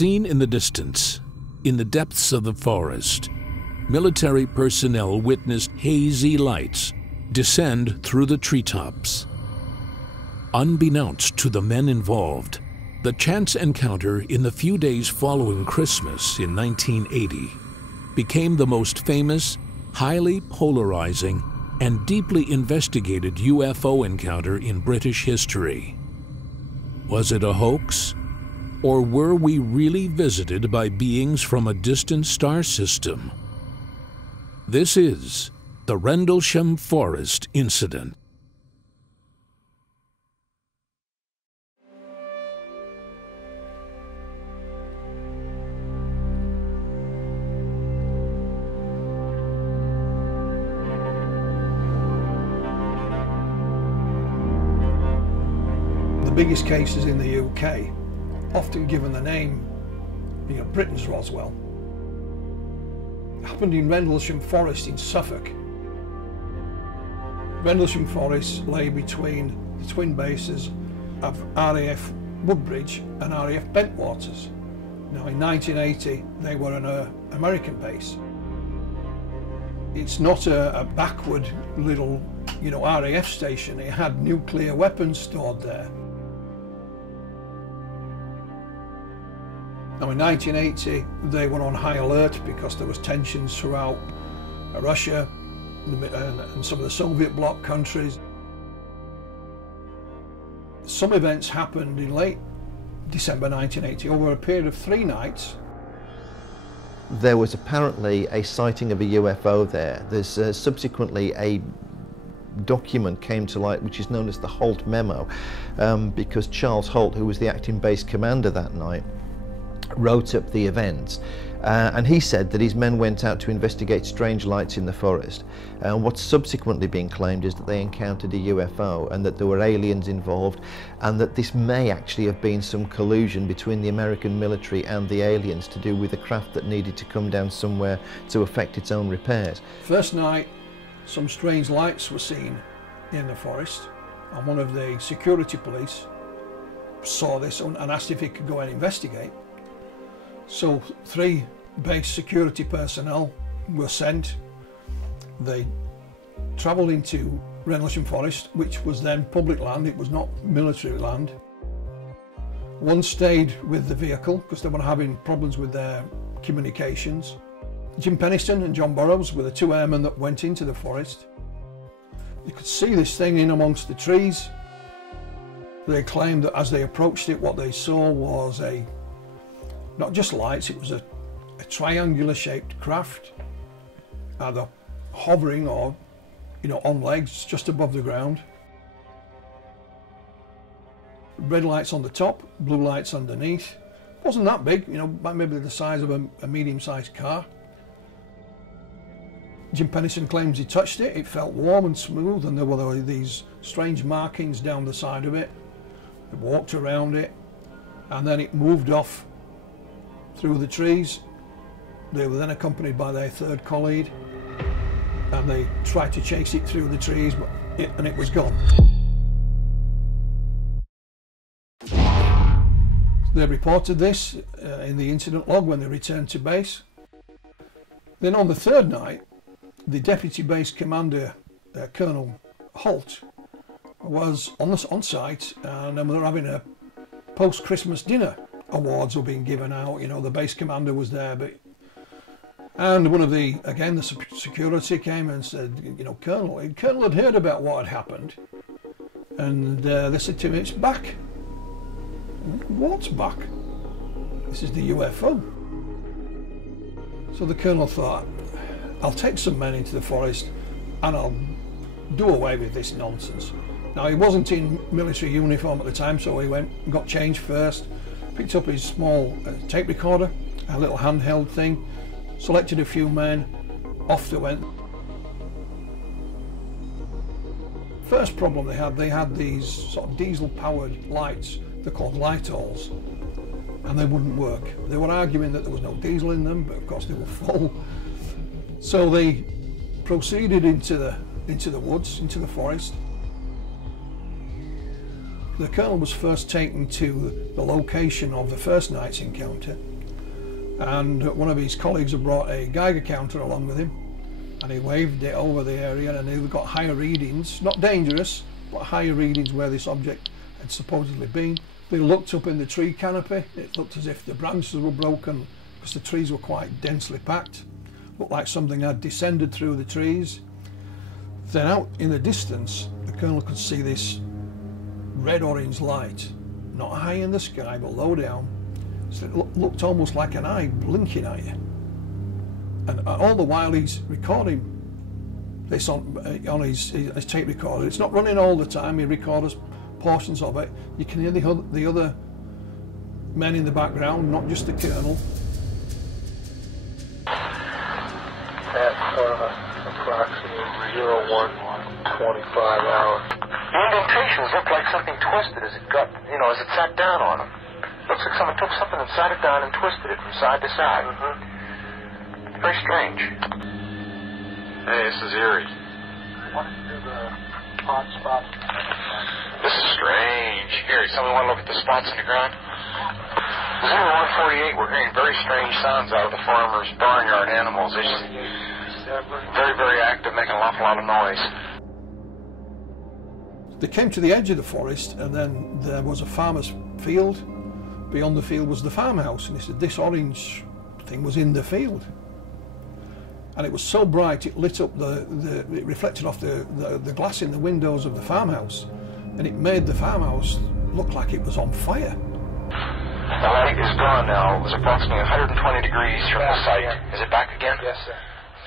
Seen in the distance, in the depths of the forest, military personnel witnessed hazy lights descend through the treetops. Unbeknownst to the men involved, the chance encounter in the few days following Christmas in 1980 became the most famous, highly polarizing, and deeply investigated UFO encounter in British history. Was it a hoax? Or were we really visited by beings from a distant star system? This is the Rendlesham Forest incident. The biggest cases in the UK, often given the name, Britain's Roswell, happened in Rendlesham Forest in Suffolk. Rendlesham Forest lay between the twin bases of RAF Woodbridge and RAF Bentwaters. Now in 1980 they were an American base. It's not a backward little RAF station. It had nuclear weapons stored there. Now in 1980 they were on high alert because there was tensions throughout Russia and some of the Soviet bloc countries. Some events happened in late December 1980 over a period of 3 nights. There was apparently a sighting of a UFO there. There's subsequently a document came to light which is known as the Holt Memo, because Charles Holt, who was the acting base commander that night, wrote up the events, and he said that his men went out to investigate strange lights in the forest, and what's subsequently been claimed is that they encountered a UFO and that there were aliens involved, and that this may actually have been some collusion between the American military and the aliens to do with a craft that needed to come down somewhere to effect its own repairs. First night some strange lights were seen in the forest, and one of the security police saw this and asked if he could go and investigate. So 3 base security personnel were sent. They travelled into Rendlesham Forest, which was then public land, it was not military land. One stayed with the vehicle because they were having problems with their communications. Jim Penniston and John Burrows were the 2 airmen that went into the forest. You could see this thing in amongst the trees. They claimed that as they approached it, what they saw was not just lights, it was a triangular shaped craft, either hovering or on legs just above the ground. Red lights on the top, blue lights underneath. It wasn't that big, maybe the size of a medium-sized car. Jim Penniston claims he touched it, it felt warm and smooth, and there were these strange markings down the side of it. They walked around it, and then it moved off through the trees. They were then accompanied by their 3rd colleague, and they tried to chase it through the trees, but it was gone. They reported this in the incident log when they returned to base. Then on the 3rd night, the deputy base commander, Colonel Holt, was on site, and they were having a post-Christmas dinner. Awards were being given out, the base commander was there, and one of the security came and said, Colonel had heard about what had happened, and they said to him, it's back. What's back? This is the UFO. So the colonel thought, I'll take some men into the forest and I'll do away with this nonsense. Now he wasn't in military uniform at the time, so he went and got changed first, picked up his small tape recorder, a little handheld thing, selected a few men, off they went. First problem they had these sort of diesel powered lights, they're called light-alls, and they wouldn't work. They were arguing that there was no diesel in them, but of course they were full. So they proceeded into the woods, into the forest. The colonel was first taken to the location of the first night's encounter, and one of his colleagues had brought a Geiger counter along with him, and he waved it over the area, and he got higher readings, not dangerous, but higher readings where this object had supposedly been. They looked up in the tree canopy. It looked as if the branches were broken because the trees were quite densely packed. Looked like something had descended through the trees. Then out in the distance, the Colonel could see this red-orange light, not high in the sky but low down. So it looked almost like an eye blinking at you. And all the while he's recording this on his tape recorder. It's not running all the time, he records portions of it. You can hear the other men in the background, not just the Colonel. At approximately 01:25 hours. The indentations look like something twisted as it got, as it sat down on them. Looks like someone took something and sat it down and twisted it from side to side. Very strange. Hey, this is Erie. Want to do the hot spots? This is strange. Here, somebody want to look at the spots in the ground? 0148, we're hearing very strange sounds out of the farmer's barnyard animals. They're just very, very active, making an awful lot of noise. They came to the edge of the forest, and then there was a farmer's field. Beyond the field was the farmhouse, and he said this orange thing was in the field. And it was so bright it lit up it reflected off the glass in the windows of the farmhouse, and it made the farmhouse look like it was on fire. The light is gone now. It was approximately 120 degrees from the site. Is it back again? Yes, sir.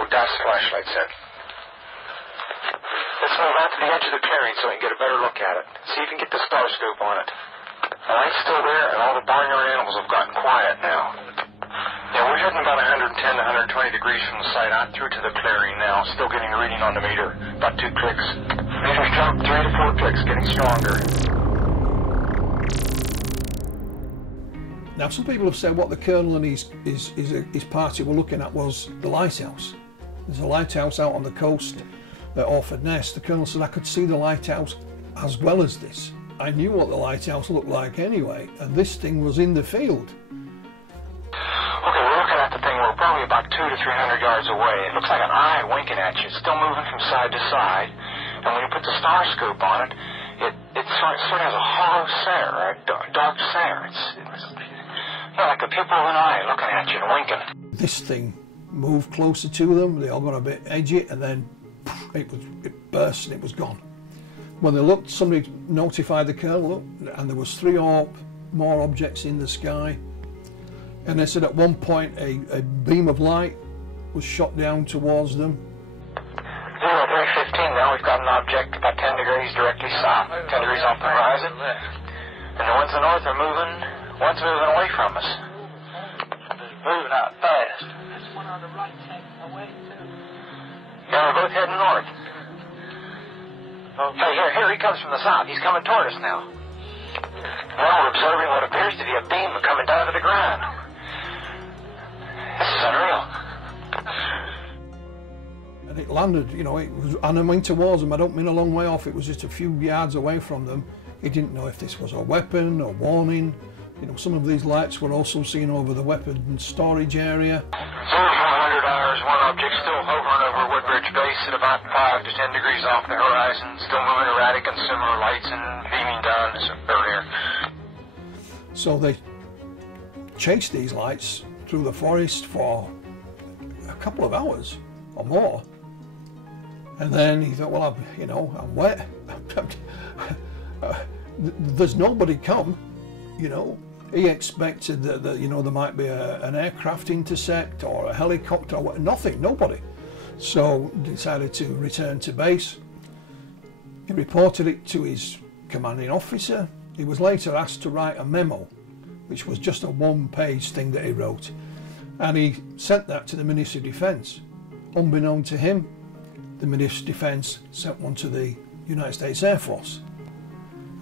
Oh, dash the flashlight set. Let's move out to the edge of the clearing so we can get a better look at it. See if you can get the star scope on it. The light's still there, and all the barnyard animals have gotten quiet now. Yeah, we're heading about 110 to 120 degrees from the site out through to the clearing now. Still getting a reading on the meter. About 2 clicks. Meter's jumped 3 to 4 clicks, getting stronger. Now, some people have said what the Colonel and his party were looking at was the lighthouse. There's a lighthouse out on the coast at Orford Ness. The Colonel said, I could see the lighthouse as well as this. I knew what the lighthouse looked like anyway, and this thing was in the field. Okay, we're looking at the thing. We're probably about 200 to 300 yards away. It looks like an eye winking at you. It's still moving from side to side. And when you put the star scope on it, it sort of has a hollow center, a dark center. It's like the pupil of an eye looking at you and winking. This thing moved closer to them. They all got a bit edgy, and then it burst and it was gone. When they looked, somebody notified the Colonel, and there was 3 or more objects in the sky. And they said at one point a beam of light was shot down towards them. 0315 now, we've got an object about 10 degrees directly south, 10 degrees off the horizon. And the ones in the north are moving, one's moving away from us. Moving out fast. There's one on the right taking away too. Yeah, we're both heading north. Hey, here he comes from the south. He's coming toward us now. Now we're observing what appears to be a beam coming down to the ground. This is unreal. And it landed, it was, and I went towards them. I don't mean a long way off. It was just a few yards away from them. He didn't know if this was a weapon or warning. Some of these lights were also seen over the weapon storage area. 100 hours, one object still hovering over Woodbridge Base at about 5 to 10 degrees off the horizon, still moving erratic and similar lights and beaming down earlier. So they chased these lights through the forest for a couple of hours or more. And then he thought, well, I'm wet. There's nobody come, He expected that there might be an aircraft intercept or a helicopter, nothing, nobody. So decided to return to base. He reported it to his commanding officer. He was later asked to write a memo, which was just a 1-page thing that he wrote. And he sent that to the Ministry of Defence. Unbeknown to him, the Ministry of Defence sent one to the United States Air Force.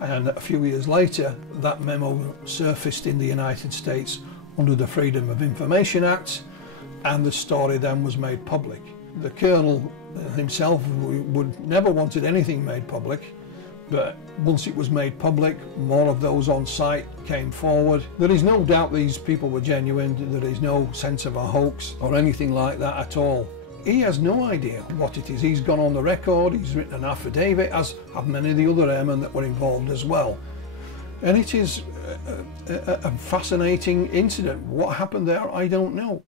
And a few years later, that memo surfaced in the United States under the Freedom of Information Act, and the story then was made public. The Colonel himself would never wanted anything made public, But once it was made public, more of those on site came forward. There is no doubt these people were genuine. There is no sense of a hoax or anything like that at all. He has no idea what it is. He's gone on the record, he's written an affidavit, as have many of the other airmen that were involved as well. And it is a fascinating incident. What happened there, I don't know.